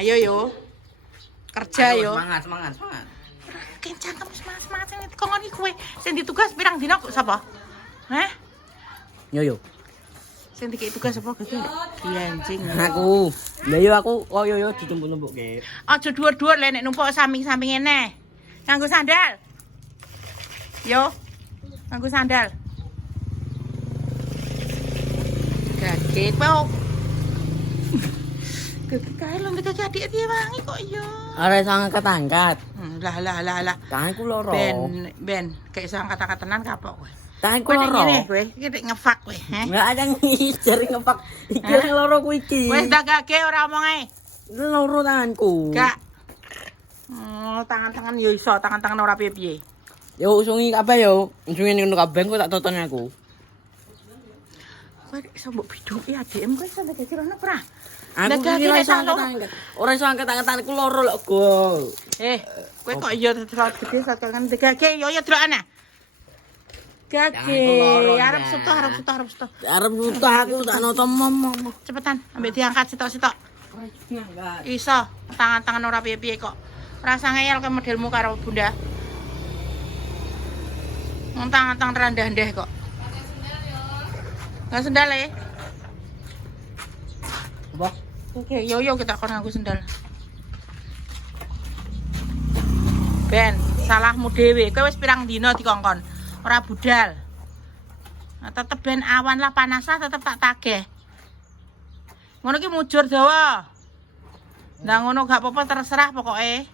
Ayo yo. Kerja yo. Semangat. Kencang kamu semangat sing dikongkon iki kowe. Sing ditugas pirang dina kok sapa? Hah? Yo. Sing dikek tugas sapa gitu? Anjing. Aku. Lah yo aku yo ditumpuk-tumpukke. Aja dhuwur-dhuwur le nek numpuk samping-samping ngene. Nganggo sandal. Yo. Nganggo sandal. Gagek mau. Gagek kae lho nek adik dia wangi kok yo. Ora iso angkat-angkat. Lah. Tanganku loro. Ben, kayak iso angkat-angkat tenan kapok kowe. Tanganku loro. Kowe iki nek ngefak kowe, he. Enggak ada jari ngepak. Iki yang loro ku iki. Wis dak gage ora omong ae. Loro tanganku. Gak. Tangan-tangan yo iso, tangan-tangan ora piye-piye. Yo usungi kabeh yo. Usungi ngono kabeh kok tak totone aku. Kowe iso mbok biduki adikmu kowe sampe gage rono ora? Aku kira iso angkat-angkat. Ora iso angkat-angkat loro lho, Go. Kowe kok iya terlalu gede sakangan gage yo delok ana. Gage, arep suto. Arep butuh aku tak noto momong. Cepetan, ambek diangkat sitok-sitok. Iso, tangan-tangan ora piye-piye kok. Rasa ngeyel ke modelmu karo Bunda. Tangan-tangan rendah-rendah kok. Nggak sendal ya? Apa? Oke, yo kita kon nganggo sendal. Ben, salahmu dhewe. Kowe wis pirang dina dikongkon. Ora budal. Nah, tetep ben awan lah panas lah tetep tak tagih. Ngono ki mujur dawa. Nah ngono gak apa-apa terserah pokoknya.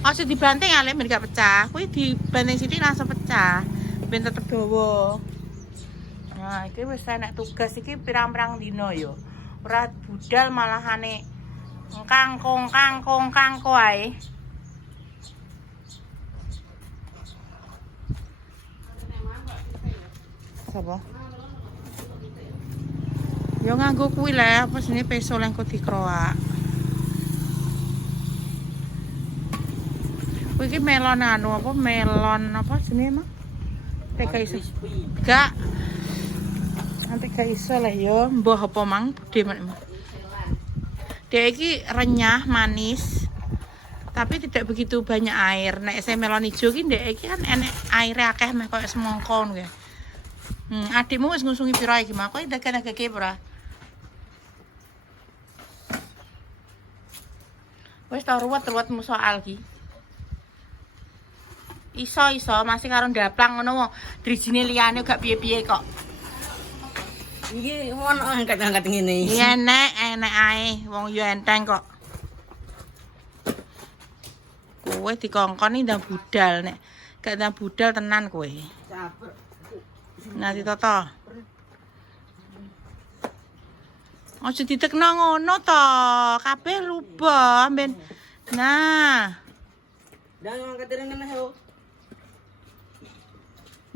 Aja dibanting ale ben gak pecah. Kuwi dibanting sithik langsung pecah. Ben tetep dawa. Nah, iki wis enek tugas iki pirang-pirang dina yo. Ora budal malahane kangkung ae. Sapa? Yo nganggo kuwi le, apa jenenge peso lengko dikroak. Kuwi iki melon apa jenenge mah? Tega iso. Gak. Nanti gak iso lah yo, mbah apa mang budhe mak. Dia iki renyah, manis. Tapi tidak begitu banyak air. Nek melon ijo iki ndek iki kan enek aire akeh meh koyo semangka ngono ya. Adikmu wis ngusungi pira iki mah? Kowe dagek-dageke ora? Wis ta ruwet-ruwetmu soal iki. Iso masih karo ndaplang ngono wong. Drijine liyane gak piye-piye kok. Iki ono angkat-angkat ngene. Iya enek ae, wong yo enteng kok. Kowe dikongkon ndang budal nek gak ndang budal tenan kowe. Nah ditoto. Aja ditekno ngono to, kabeh lubah ben. Nah, Ndang angkat ngene yo.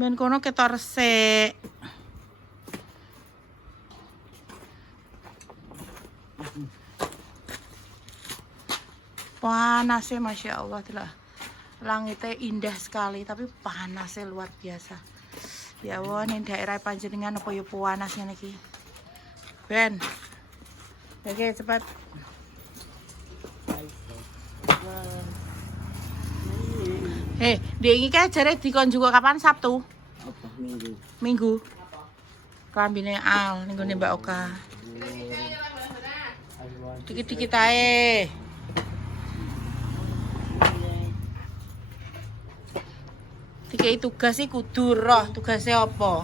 ben kono ketok resik. Panasnya Masya Allah telah. Langitnya indah sekali tapi panasnya luar biasa. Ya Allah, ini daerah panjenengan apa ya panasnya niki. Ben. Oke, cepat. Dia ini kan jare dikon juga kapan Sabtu? Apa Minggu. Klambine Al ning gone Mbak Oka. Dikit-dikit ae. Dikei tugas iki kudu roh tugase apa?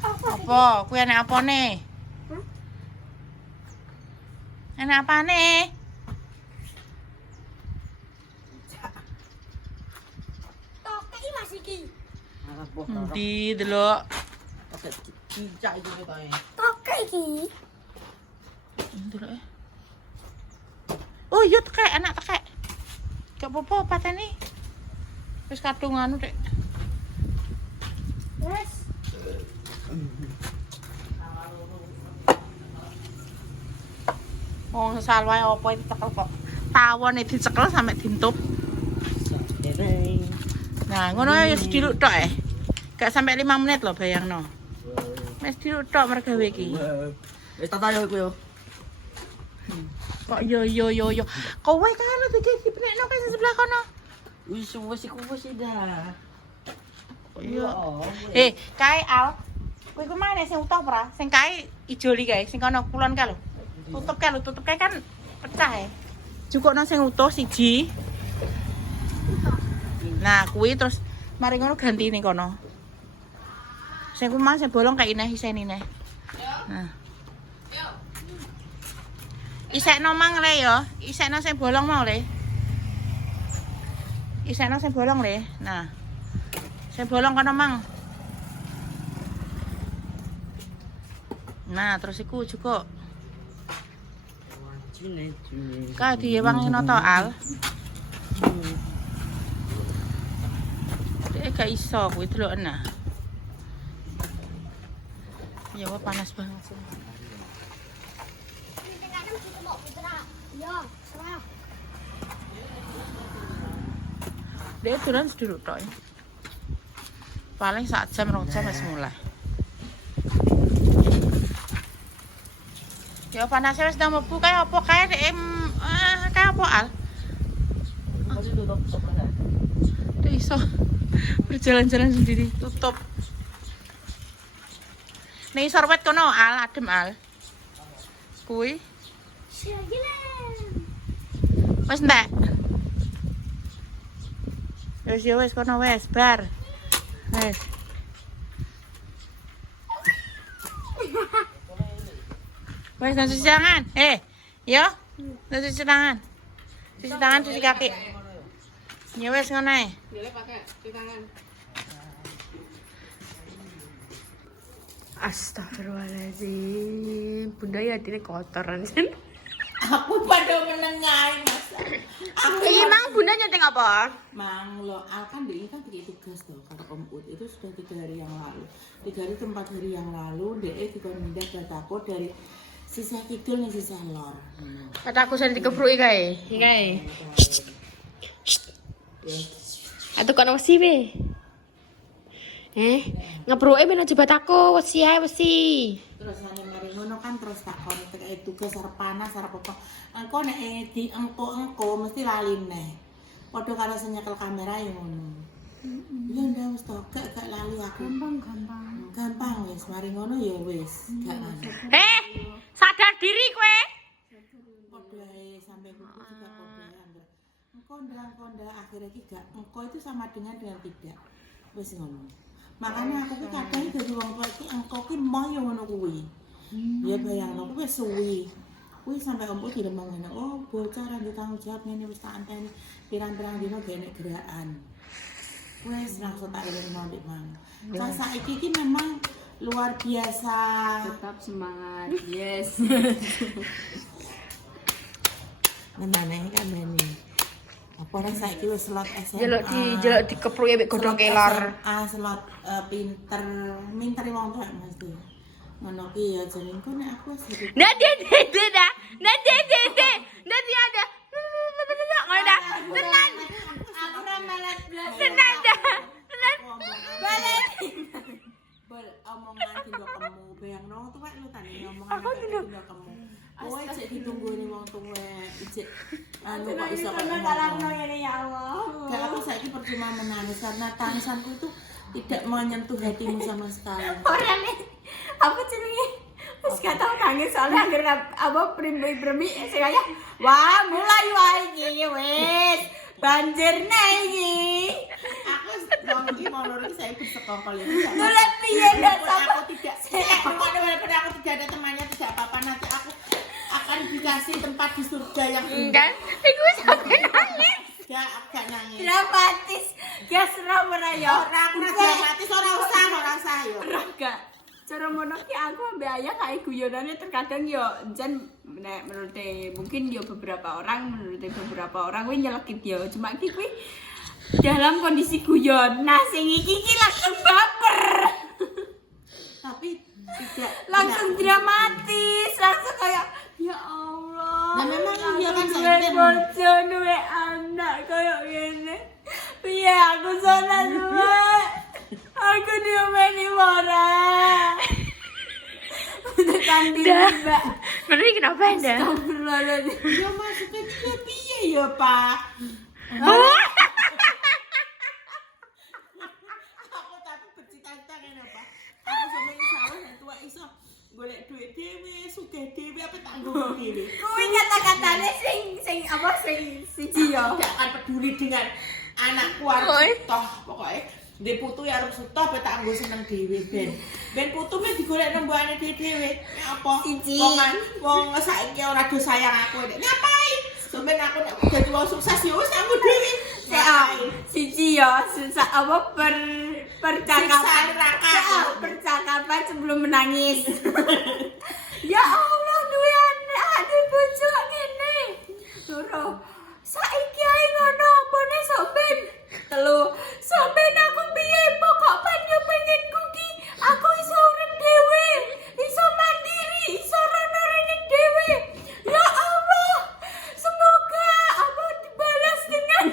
Apa? Kuwi enek apane? Enek apane? Toke iki Mas iki. Endi delok? Cicak iki ketoke. Toke iki. Delok. Oh iya tekek, anak tekek. Gak apa-apa pateni. Wis kadung anu, Dek. Wes. Oh, salwae apa dicekel kok. Tawone dicekel sampe dintup. Nah, ngono ya diluk tok Gak sampai 5 menit loh bayangno. Wis diutok mergawe iki. Wis tata yo iku yo. Kok yo. Kowe kae lho dipenekno kae sebelah kono. Wis iku wis dah. Yo. Kae Al. Kowe iku mana sing utuh ora? Sing kae ijo li kae, sing kono kulon kae lho. Tutup kae kan pecah e. Cukukno sing utuh siji. Nah, kuwi terus mari ngono ganti ning kono. Sing ku mang sing bolong kae ineh iseni neh. Nah. Isekno mang le ya, isekno sing bolong mau le. Isekno sing bolong le. Nah. Sing bolong kono mang. Nah, terus iku cukup. Ka diwangino to Al. Dek gak iso kuwi deloken nah. Ya wah panas banget sih. Dia turun sedulur tok. Paling 1 jam 2 jam wis mulai. Ya panasnya wis nang mlebu kae apa kae kae apa Al? Tuh iso berjalan-jalan sendiri tutup. Nih sorwet kono Al, adem Al. Kuwi. Wis ndak? Wis kono wis bar. Wis. Wis cuci tangan. Yo. Cuci tangan. Cuci tangan, cuci kaki. Ya wis ngono ae. Boleh pakai cuci tangan. Astagfirullahaladzim, bunda ya ini kotor anjen. Aku pada menengahi Mas. Ini mang bunda nyeting apa? Mang lo, kan dia kan pergi tugas tuh kata Om Ut itu sudah 3 hari yang lalu. 3 hari atau 4 hari yang lalu dia dikomindah dataku dari sisa kidul nih sisa lor. Kata aku sudah dikeprui kae. Kae. Atau kan wesi be. Ngepruke ben aja batako, wesi ae wesi. Terus ane mari ngono kan terus tak kon kayak tugas arep panas arep apa. Engko nek di engko mesti lali neh. Padha karo sing nyekel kamera ya ngono. Ya ndak wis to, gak lali aku. Gampang wis mari ngono ya wis, gak anu. Sadar diri kowe. Padha ae sampai kuku juga padha anggar. Engko akhirnya iki gak engko itu sama dengan tidak. Wis ngono. Makanya aku ki kadang dadi wong tua iki engko ki mau yo ngono kuwi. Ya bayangno kuwi wis suwi. Kuwi sampe ompok diremang ngene. Oh, bocah ra tanggung jawab ngene wis tak anteni pirang-pirang dino gene gerakan. Wis langsung tak eling nang Mang. Pas saiki ki memang luar biasa. Tetap semangat. Yes. Menane kan ini. Apa orang saiki wis slot SMA. Jeluk dikeprui mek godhong kelar. Slot pinter wong tuwek mesti. Ngono ki ya jeneng ku nek aku wis Nah, ada. Tenang. aku ra malah blas. Tenang dah. Balik. Omongan dindo kamu bayangno wong tuwek lu tani omongan dindo kamu. Kowe cek ditunggu ning wong tuwek. Cek anu kok iso kok ngomong ngene ya Allah. Gak aku saiki percuma menangis karena tangisanku itu tidak menyentuh hatimu sama sekali. Ora nih. Apa jenenge? Wis gak tau nangis soalnya anggere apa primi sing kaya wah mulai wae iki wis. Banjir nih iki. Aku wong iki mau loro iki saya bersekongkol ini. Lha piye ndak Aku tidak. Daripada aku tidak ada temannya tidak apa-apa nanti aku akan dikasih tempat di surga yang indah. Iku sampe nangis. Gak nangis. Dramatis. Ya seram ora ya. Ora aku dramatis ora usah yo. Ora gak. Cara mono ki aku ambek ayah kayak guyonane terkadang yo jan nek menurut mungkin yo beberapa orang kuwi nyelekit yo. Cuma iki kuwi dalam kondisi guyon. Nah, sing iki langsung baper. Tapi tidak Langsung dramatis, langsung kayak ya Allah. Nah, memang dia kan duwe sampean. bojo duwe anak kayak gini. Piye aku salah duwe. Aku di tekan Dah. Mbak. Mana ini kenapa dah? Astagfirullahaladzim. Ya maksudnya dia piye ya, Pak? Oh. Aku tapi bercita-cita ngene, Pak. Aku sampe sawah nek tuwa iso golek duit dhewe, sugih dhewe apa tanggung dhewe. Kuwi kata-katane sing apa sing siji ya. Tidak akan peduli dengan anakku harus Oi. toh pokoknya di putu ya harus toh apa tanggung seneng dhewe ben putu me digolek nembane dhewe apa Siji. wong saiki ora do sayang aku nek ngapain sampeyan aku nek dadi wong sukses ya wis aku dhewe Siji ya, apa percakapan Siksa neraka. percakapan sebelum menangis. Ya Allah, duwe adik bojo ngene. Loro. Saiki ae ngono opone sok ben. Telu. Sok ben aku piye pokok pan yo pengenku ki aku iso urip dhewe, iso mandiri, iso rono rene dhewe. Ya Allah, semoga aku dibalas dengan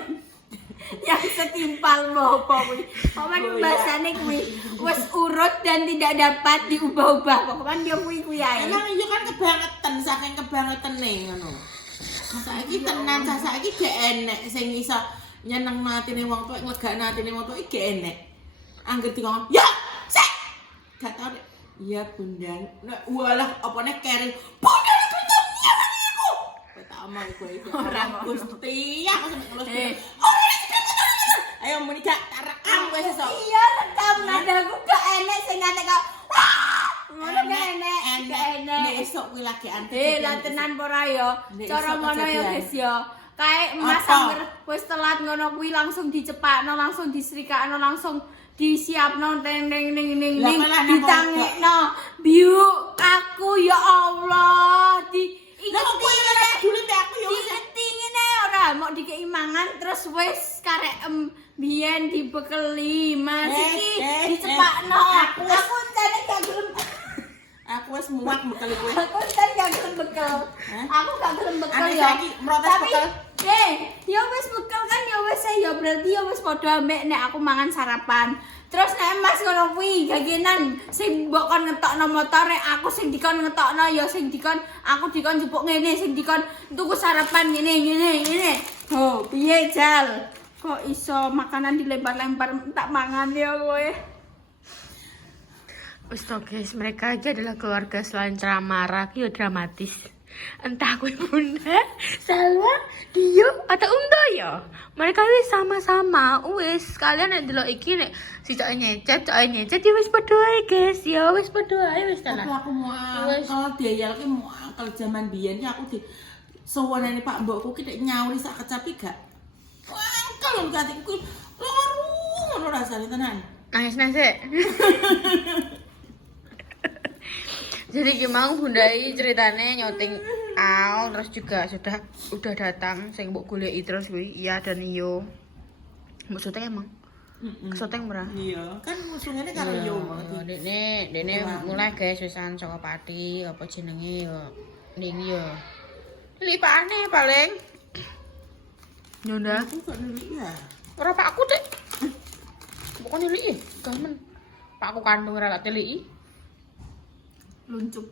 yang setimpal mau apa kuwi. Pokoknya bahasane kuwi wis urut dan tidak dapat diubah-ubah. Pokoknya dia kuwi ae. emang iya kan kebangetan saking kebangetene ngono saiki tenan saiki gak enek sing iso nyeneng atine wong tuwa nglegakne atine wong tuwa iki gak enek angger dikon ya sik gak tau nek iya bunda nek walah opone kering bunda bunda iya aku pertama kowe Orang. Gusti aku sampe ngelus Eh. ayo muni gak tak rekam kowe sesuk Iya, rekam nadaku gak enek sing ngene kok. Ngono gak enek, gak enek. nek esuk kuwi lagi Lah tenan ora ya. Nek Cara iso ngono ya, kejadian. guys ya. Kayak Mas Apa? Amir wis telat ngono kuwi langsung dicepakno, langsung diserikakno, langsung disiapno teng ning ning ning Lah, ning malah ditangekno. Biu aku ya Allah di Lah kok kowe ora peduli mbek aku ya wis diinget ngene ora mau dikei mangan terus wis karek biyen dibekeli Mas iki dicepakno. Aku wis- Aku jane gak gelem. aku wis muak bekal kowe Aku kan gak gelem bekel. Hah? Aku gak gelem bekel Ane ya. saiki protes Tapi bekel. ya wis bekel kan ya wis ya berarti ya wis padha ambek nek aku mangan sarapan. Terus nek Mas ngono kuwi gagenan sing mbok kon ngetokno motore aku sing dikon ngetokno ya sing dikon aku dikon jupuk ngene sing dikon tuku sarapan ngene. Oh, piye Jal? Kok iso makanan dilempar-lempar tak mangan ya kowe? Wes toh guys, mereka aja adalah keluarga selain ceramah yo dramatis. Entah aku bunda, Salwa, Dio, atau Toyo. Mereka wis sama-sama. Wis kalian nek delok iki nek si cok nyecet ya wis padha ae guys. Ya wis padha ae wis tapi tenan. aku mau kalau diayalke mau akal zaman biyen ki aku di sowanane Pak Mbokku ki nek nyauri sak kecapi gak angkel katinku loro ngono rasane tenan Nangis. Jadi gimana bundai ceritanya nyouting Al terus juga udah datang sing mbok goleki terus kuwi iya dan iyo. Mbok syuting emang. Syuting berah. iya kan musungane karo yo Dene mulai guys wisan saka Pati apa jenenge yo ning yo. Lipane paling. Nyunda. aku kok nilik ya Ora pakku, Dik. Bukan niliki, gamen. Pakku kandung ora tak niliki. Luncup.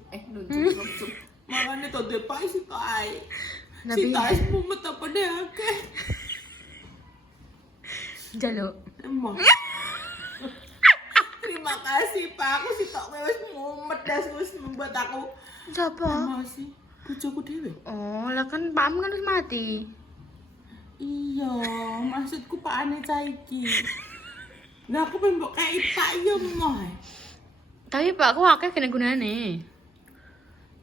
makane to depai si tai Tapi- si tai mumet apa deh akeh Jaluk. emang terima kasih Pak aku si tok wis mumet das wis membuat aku Siapa? emosi bojoku dhewe Oh, lah kan Pak Am kan wis mati. iya maksudku Pak ane caiki nah aku pengen mbok kayak Pak iya moh Tapi Pak aku akeh kena gunane.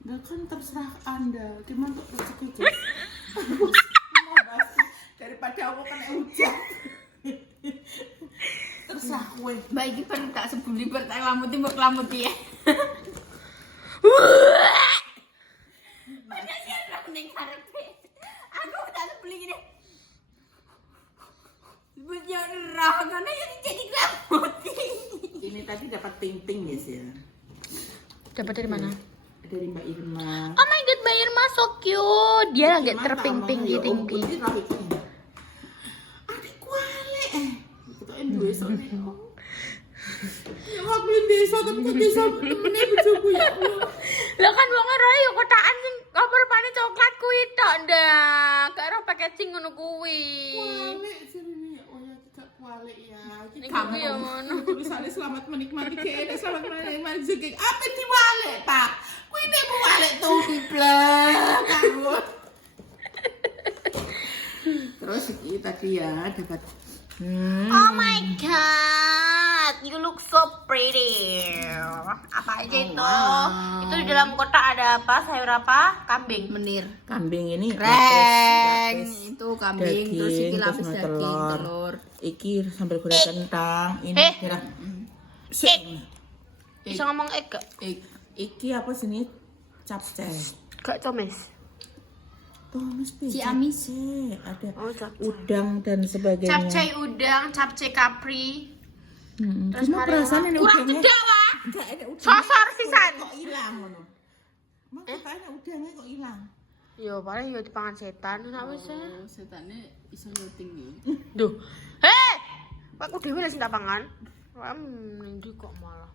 nah kan terserah anda gimana untuk rezeki mau bahas daripada aku kena hujan terserah kowe Mbak iki perlu tak sebuli ber tak lamuti mbok lamuti ya. Padahal dia ora ning karepe. Aku tak sebuli gini. Bejo roh ngono ya jadi lamuti. ini tadi dapat ting-ting guys ya Dapat dari mana? dari Mbak Irma Oh my god, Mbak Irma so cute. Dia lagi terping-ping tinggi. Adikku ale ketoke duwe sone ya aku desa tapi kok bisa temenin bojoku ya Allah ngono kuwi. Walik jenenge ya, oh ya tidak walik ya. Ning kuwi ya ngono. Tulisannya selamat menikmati kene, selamat menikmati rezeki. Apa diwalik, Pak? Kuwi nek mau walik tumplek karo. Terus iki tadi ya dapat Oh my god, you look so pretty. Apa aja itu? wow. Itu di dalam kotak ada apa? Sayur apa? Kambing. Menir. kambing ini Reng, lapis. itu kambing, terus iki Daging, lapis terus daging, telur. Iki sambal goreng kentang, ini kira. Bisa ngomong gak? Iki apa sini? Capcay. Gak comes. Thomas Ciamis. ada Oh, capcay. udang dan sebagainya. Capcay udang, capcay kapri. Terus Cuma mari perasaan ini kurang udangnya. gede lah. Enggak, ini udangnya Sosor sisan. kok hilang ngono. Makanya udangnya kok hilang. Yo paling yo dipangan setan enak wis. Oh, setane iso nyuting ya. Duh. Heh. Kok aku dhewe sing tak pangan. Ning ndi kok malah.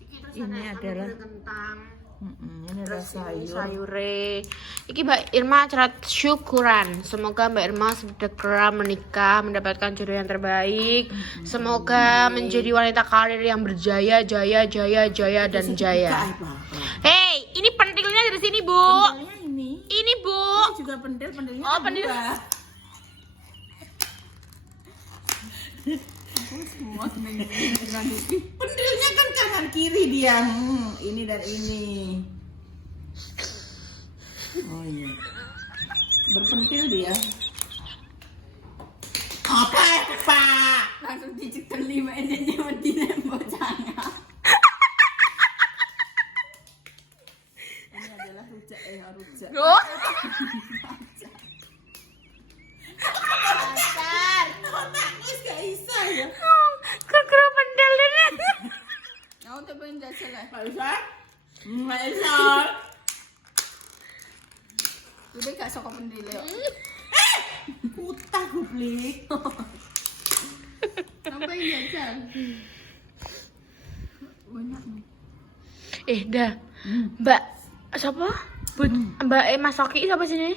Iki terus Ini ada adalah kentang. Ini ada Terus ini sayur. sayure. Iki Mbak Irma cerat syukuran. Semoga Mbak Irma segera menikah, mendapatkan jodoh yang terbaik. Semoga menjadi wanita karir yang berjaya, jaya, jaya, jaya dan jaya. Hey, ini pentilnya dari sini, Bu. Pentilnya ini. Ini, Bu. Ini juga pentilnya. Oh, kan pentil. dua. Semua seneng dengan iki. Pentilnya kan kanan kiri dia. Ini dan ini. Oh iya. Berpentil dia. Apa itu, Pak? Langsung dicekel 5 enenya medine bocahnya. Ini adalah rujak rujak. Loh. Otakku wis gak bisa ya. Kira-kira pentil ini. Aku tuh pengen jajal lah. Pak Isa? Mbak Isa. Udah gak sok pendil yo. Kutah gublik. Sampai jajal. Banyak nih. Dah. Mbak siapa? Mbak Mas Soki siapa sini?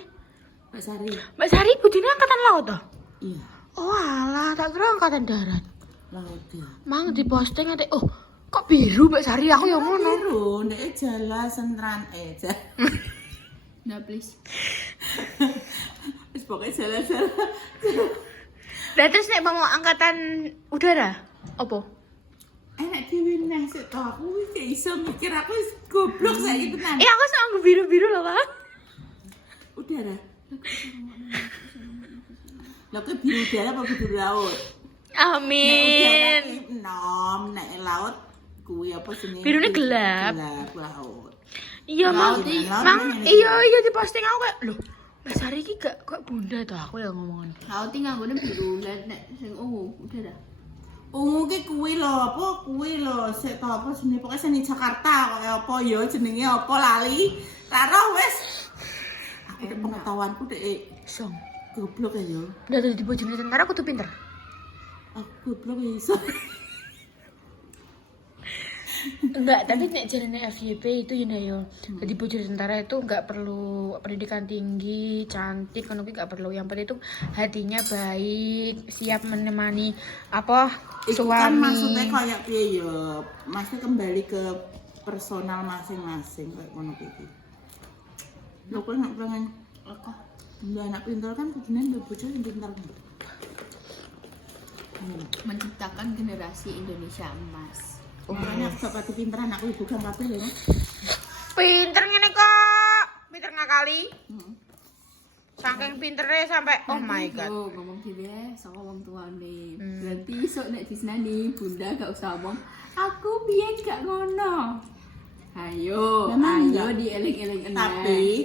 Mbak Sari. Mbak Sari putihnya angkatan laut toh? Iya. Oh alah, tak kira angkatan darat. Laut dia. Mang di posting ada, oh kok biru Mbak Sari, aku yang ngono. Biru, nek jala sentran aja. Nah, please. Wis pokoke jala-jala. Lah terus nek mau angkatan udara, opo? Enak dhewe nang sik to aku wis gak iso mikir aku wis goblok saiki tenan. Aku sama biru-biru loh, Pak. Udara. Lah ke biru udara apa biru laut? Amin. Nom, nek laut kuwi apa jenenge? Birunya gelap. Gelap laut. Iya, Mang. Laut, laut, Mang, laut. iya di posting aku kayak, loh, Mbak Sari iki gak kok bunda tuh aku yang ngomongin. Laut tinggal gue biru, lihat nek sing ungu, udah dah. Ungu ki kuwi lho, apa kuwi lho, sik to apa jenenge pokoke sing Jakarta kok apa ya jenenge apa lali. Tak roh wis. Aku dek pengetahuanku dek Song. goblok ya yo. Udah di bojone tentara aku tuh pinter. Aku goblok ya iso. Enggak, tapi nek jarene FYP itu ya yo. Jadi bojone tentara itu enggak perlu pendidikan tinggi, cantik, kan enggak perlu. Yang penting itu hatinya baik, siap menemani apa Itu kan suami. maksudnya kayak piye yo. Maksudnya kembali ke personal masing-masing kayak ngono iki. Lho kok nek pengen Kok Lah anak pintar kan kudune ndek bocah sing pintar. menciptakan generasi Indonesia emas. Makanya aku gak pati pinter anakku ibu kan kabeh lho. Pinter ngene kok. Pinter ngakali. Saking pinternya sampai oh my god. Oh, ngomong gitu ya, sama wong tuane. Berarti sok nek disenani bunda gak usah ngomong. Aku biyen gak ngono. Ayo, Memang ayo enggak. dieling-eling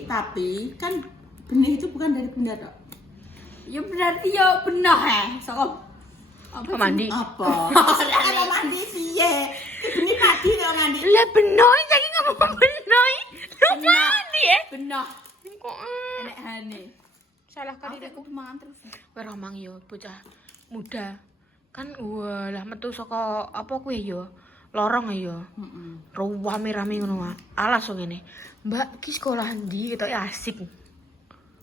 Tapi kan benih itu bukan dari bunda tok. Ya berarti ya benar ya. Sok apa Kok mandi? Apa? Kalau mandi piye? Ki benih padi nek mandi. Lah benoi saiki ngomong benoi. Lu mandi ya? benar. Kok Enek hane. salah kali deh. Aku mangan terus. Ora mang yo bocah muda. Kan walah metu saka apa kuwi yo? Lorong ya. Heeh. Rame-rame ngono wae. Alas wong ngene. Mbak ki sekolah ndi ketok asik.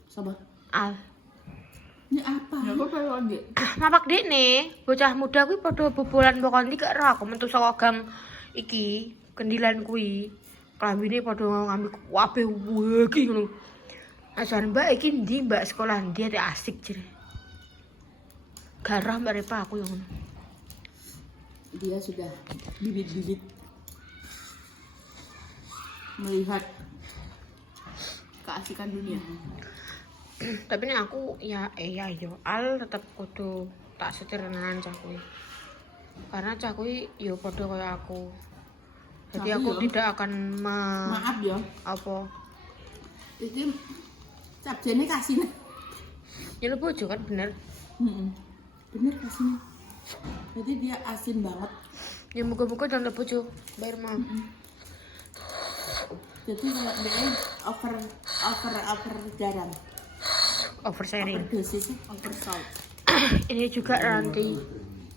Sopo? Al. Ini apa? Ya kok baru ambil. Mapak dik nih, bocah muda kuwi padha bobolan pokoke iki gak ero aku metu saka gang iki, kendilan kuwi. Klambine padha ngambil kabeh iki ngono. Ajar Mbak iki ndi Mbak sekolah ndi ate asik jere. Garah Mbak Repa aku yang ngono. Dia sudah bibit-bibit melihat Keasikan dunia. Tapi nih aku ya yo al tetep kudu tak setir tenan cah kuwi. Karena cah kuwi yo padha kaya aku. Jadi Tapi aku yo, tidak akan maaf ya, apa ini sabjane kasih. nyeluk bojo kan bener. Bener kasih. Jadi dia asin banget. Ya muga-muga jangan bojo bayar mah. Jadi kalau dia over garam, Oversharing. overdosis, over salt. Ini juga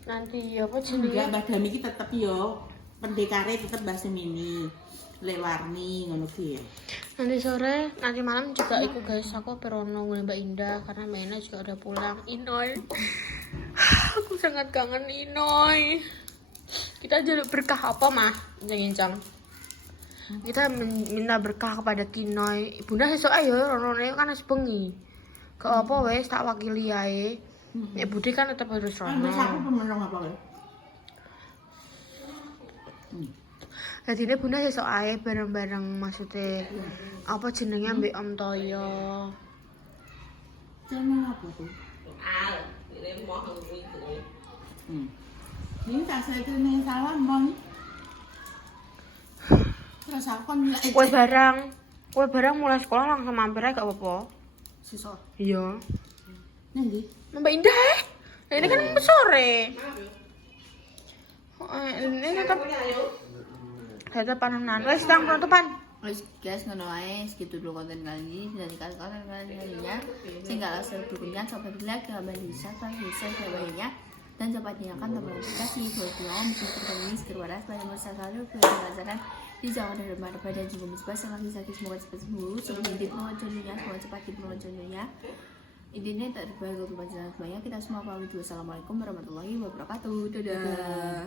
nanti ya apa Enggak, jenenge? Mbak Dami iki tetep yo pendekare tetep bahasa mini. Lek warni ngono ki ya. Nanti sore, nanti malam juga ikut guys. Aku perono ngeliat Mbak Indah karena Mbak Indah juga udah pulang. Inoy, aku sangat kangen Inoy. Kita jaluk berkah apa mah, Incang? Kita minta berkah kepada Kinoy. Bunda sesuk ayo rono kan wis bengi. Gak apa wes tak wakili ae. Nek Budi kan tetap harus rono. Terus aku pemenang apa ya? Jadi ini Bunda sesuk ae bareng-bareng maksudnya apa jenenge ambek Om Toyo. Channel apa tuh? Ini tak saya terima salah mon. Terus aku kan bilang Kue barang mulai sekolah langsung mampir aja gak apa-apa. siswa. Iya. Nanti. Mbak Indah. Nah, ini kan sore. Ini tetap panenan. Wes tang penutupan. Wes guys, ngono ae segitu dulu konten kali ini. Jadikan konten kali ini sehingga langsung berikutnya sampai bila kalian bisa sebagainya dan cepat nyalakan tombol notifikasi buat kalian bisa terhubung segera waras pada masa lalu pelajaran di Jawa dan Remaja dan juga musibah selagi sakit semoga cepat sembuh semoga dipengaruhnya semoga cepat dipengaruhnya intinya tak terbaik untuk pelajaran semuanya kita semua pamit wassalamualaikum warahmatullahi wabarakatuh dadah.